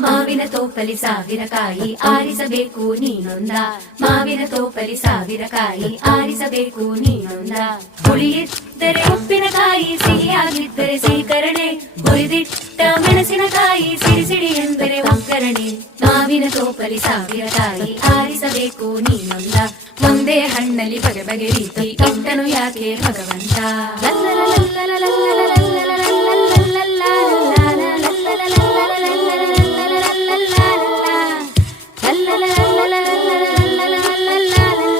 ಮಾವಿನ ತೋಪಲಿ ಸಾವಿರ ಕಾಯಿ ಆರಿಸಬೇಕು ನೀನೊಂದ, ಮಾವಿನ ತೋಪಲಿ ಸಾವಿರ ಕಾಯಿ ಆರಿಸಬೇಕು ನೀನೊಂದ. ಹುಳಿಯಿದ್ದರೆ ಉಪ್ಪಿನಕಾಯಿ, ಸಿಹಿಯಾಗಿದ್ದರೆ ಸೀಕರಣೆ, ಹುರಿದಿಟ್ಟ ಮೆಣಸಿನಕಾಯಿ, ಸಿಡಿ ಸಿಡಿ ಎಂದರೆ ಒಗ್ಗರಣೆ. ಮಾವಿನ ತೋಪಲಿ ಸಾವಿರ ಕಾಯಿ ಆರಿಸಬೇಕು ನೀನೊಂದ, ಒಂದೇ ಹಣ್ಣಲ್ಲಿ ಬಗೆ ಬಗೆ ರೀತಿ ಇಟ್ಟನು ಯಾಕೆ ಭಗವಂತ.